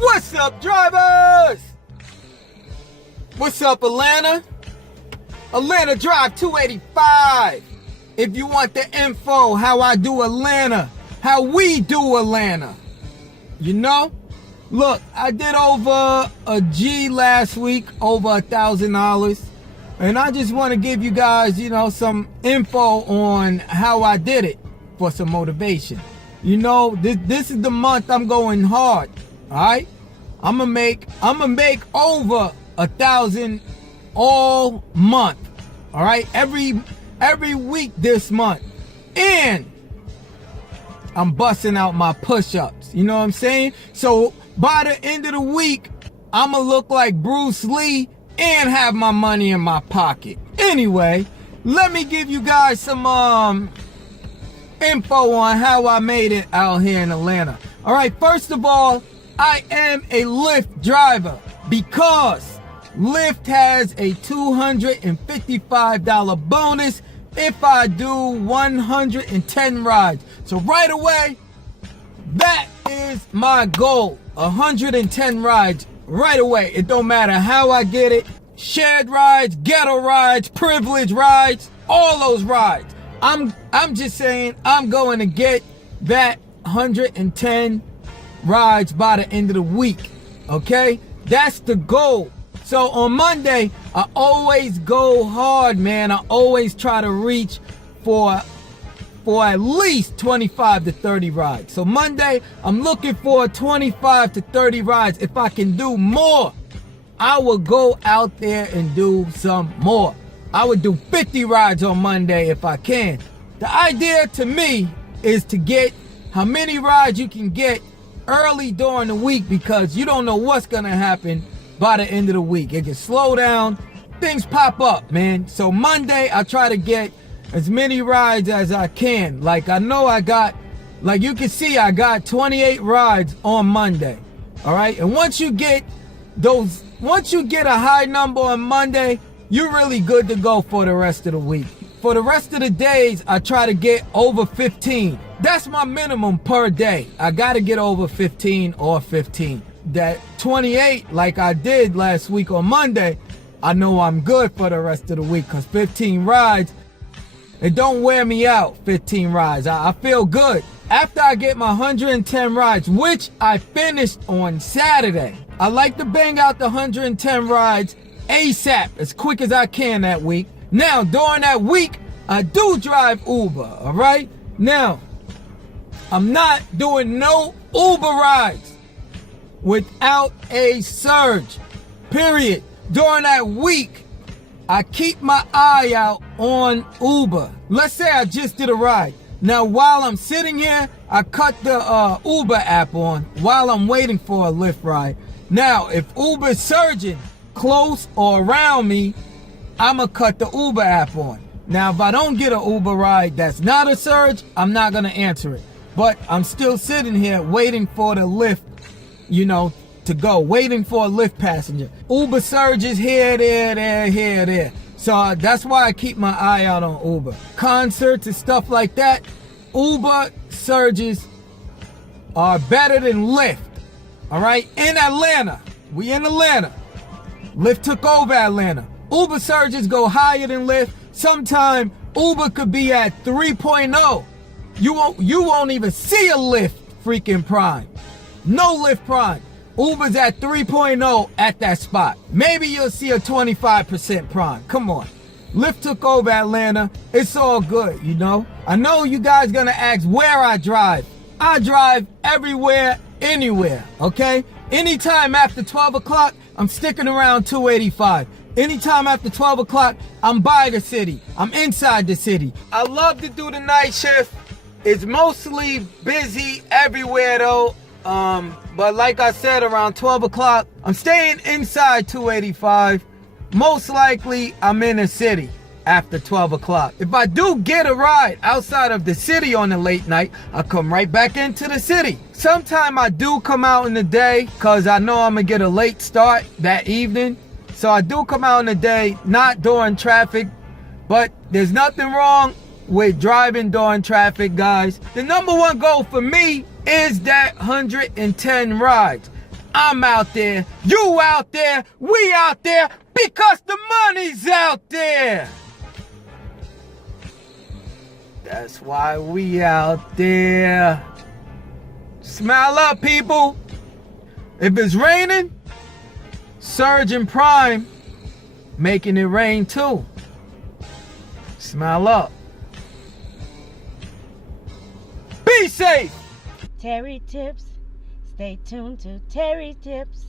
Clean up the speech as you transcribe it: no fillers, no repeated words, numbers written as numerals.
What's up, drivers? What's up, Atlanta? Atlanta Drive 285. If you want the info, how I do Atlanta, how we do Atlanta. You know? Look, I did over a G last week, over $1,000. And I just want to give you guys, some info on how I did it for some motivation. This is the month I'm going hard. All right? I'm gonna make over 1,000 all month. All right? Every week this month. And I'm busting out my push-ups. You know what I'm saying? So by the end of the week, I'm gonna look like Bruce Lee and have my money in my pocket. Anyway, let me give you guys some info on how I made it out here in Atlanta. All right, first of all, I am a LYFT driver because LYFT has a $255 bonus if I do 110 rides. So right away, that is my goal. 110 rides right away. It don't matter how I get it. Shared rides, ghetto rides, privilege rides, all those rides. I'm just saying I'm going to get that 110 rides by the end of the week. Okay? That's the goal. So on Monday, I always go hard, man. I always try to reach for at least 25 to 30 rides. So Monday, I'm looking for 25 to 30 rides. If I can do more, I will go out there and do some more. I would do 50 rides on Monday if I can. The idea to me is to get how many rides you can get early during the week, because you don't know what's going to happen by the end of the week. It can slow down. Things pop up, man. So Monday, I try to get as many rides as I can. Like I know I got, like you can see, I got 28 rides on Monday. All right. And once you get a high number on Monday, you're really good to go for the rest of the week. For the rest of the days, I try to get over 15. That's my minimum per day. I got to get over 15 or 15. That 28, like I did last week on Monday, I know I'm good for the rest of the week, because 15 rides, it don't wear me out. 15 rides, I feel good. After I get my 110 rides, which I finished on Saturday, I like to bang out the 110 rides ASAP, as quick as I can that week. Now, during that week, I do drive Uber, all right? Now, I'm not doing no Uber rides without a surge, period. During that week, I keep my eye out on Uber. Let's say I just did a ride. Now, while I'm sitting here, I cut the Uber app on while I'm waiting for a Lyft ride. Now, if Uber's surging close or around me, I'ma cut the Uber app on. Now, if I don't get an Uber ride that's not a surge, I'm not gonna answer it. But I'm still sitting here waiting for the Lyft, to go, waiting for a Lyft passenger. Uber surges here, there. So that's why I keep my eye out on Uber. Concerts and stuff like that, Uber surges are better than Lyft. All right, in Atlanta, we in Atlanta. Lyft took over Atlanta. Uber surges go higher than Lyft. Sometime Uber could be at 3.0. You won't even see a Lyft freaking Prime. No Lyft Prime. Uber's at 3.0 at that spot. Maybe you'll see a 25% Prime. Come on. Lyft took over Atlanta. It's all good, I know you guys gonna ask where I drive. I drive everywhere, anywhere, okay? Anytime after 12 o'clock, I'm sticking around 285. Anytime after 12 o'clock, I'm by the city. I'm inside the city. I love to do the night shift. It's mostly busy everywhere though. But like I said, around 12 o'clock, I'm staying inside 285. Most likely, I'm in the city after 12 o'clock. If I do get a ride outside of the city on the late night, I'll come right back into the city. Sometime I do come out in the day because I know I'm going to get a late start that evening. So I do come out in the day, not during traffic. But there's nothing wrong with driving during traffic, guys. The number one goal for me is that 110 rides. I'm out there, you out there, we out there, because the money's out there. That's why we out there. Smile up, people. If it's raining, Surge and Prime making it rain too. Smile up. Be safe. Terry Tips. Stay tuned to Terry Tips.